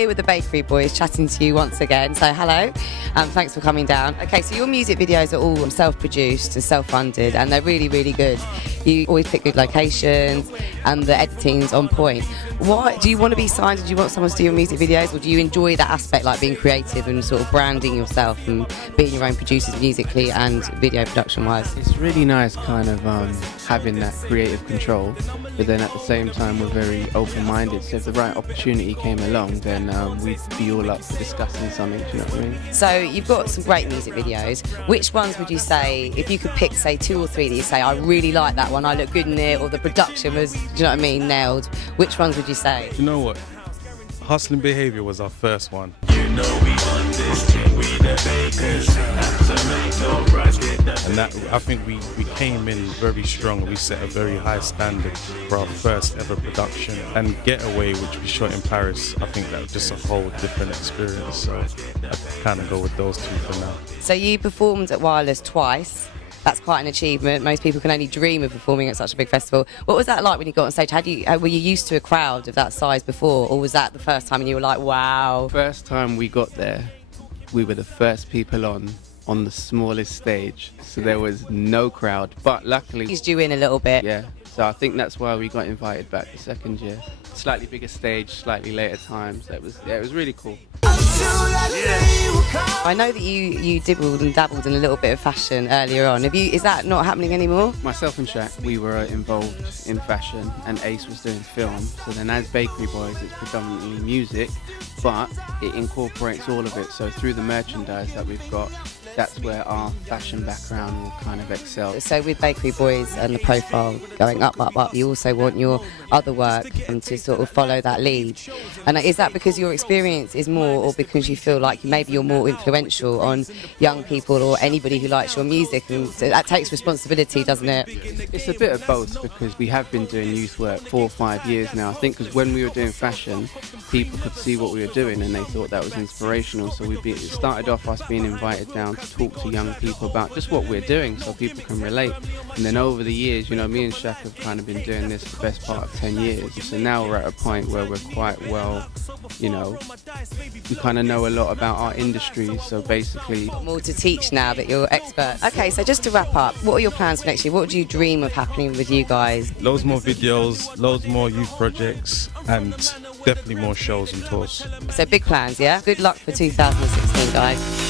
here with the Bakery Boys chatting to you once again. So hello, and thanks for coming down. Okay, so your music videos are all self-produced and self-funded, and they're really, really good. You always pick good locations, and the editing's on point. Why do you want to be signed? Do you want someone to do your music videos, or do you enjoy that aspect, like being creative and sort of branding yourself and being your own producers musically and video production-wise? It's really nice, kind of having that creative control, but then at the same time we're very open-minded. So if the right opportunity came along, then we'd be all up for discussing something. Do you know what I mean? So you've got some great music videos. Which ones would you say, if you could pick, say, 2 or 3 that you say, I really like that one, I look good in it, or the production was, do you know what I mean, nailed? Which ones would you say? You know what? Hustling Behaviour was our first one. You know we on this shit, we the bakers, have to make no rush, get the... And that, I think we came in very strong. We set a very high standard for our first ever production. And Getaway, which we shot in Paris, I think that was just a whole different experience. So I kind of go with those 2 for now. So you performed at Wireless twice. That's quite an achievement. Most people can only dream of performing at such a big festival. What was that like when you got on stage? Were you used to a crowd of that size before, or was that the first time and you were like, wow? First time we got there, we were the first people on the smallest stage, so there was no crowd. But luckily, Eased you in a little bit. yeah. So I think that's why we got invited back the second year. Slightly bigger stage, slightly later time. So it was really cool. I know that you dibbled and dabbled in a little bit of fashion earlier on. Is that not happening anymore? Myself and Shaq, we were involved in fashion, and Ace was doing film. So then as Bakery Boys, it's predominantly music, but it incorporates all of it. So through the merchandise that we've got, that's where our fashion background will kind of excel. So with Bakery Boys and the profile going up, you also want your other work to sort of follow that lead. And is that because your experience is more, or because you feel like maybe you're more influential on young people or anybody who likes your music? And so that takes responsibility, doesn't it? It's a bit of both, because we have been doing youth work 4 or 5 years now. I think because when we were doing fashion, people could see what we were doing and they thought that was inspirational. So it started off us being invited down to talk to young people about just what we're doing so people can relate. And then over the years, you know, me and Shaq have kind of been doing this the best part of 10 years. So now we're at a point where we're quite well, you know, we kind of know a lot about our industry. So basically... More to teach now that you're experts. Okay, so just to wrap up, what are your plans for next year? What do you dream of happening with you guys? Loads more videos, loads more youth projects, and definitely more shows and tours. So big plans, yeah? Good luck for 2016, guys.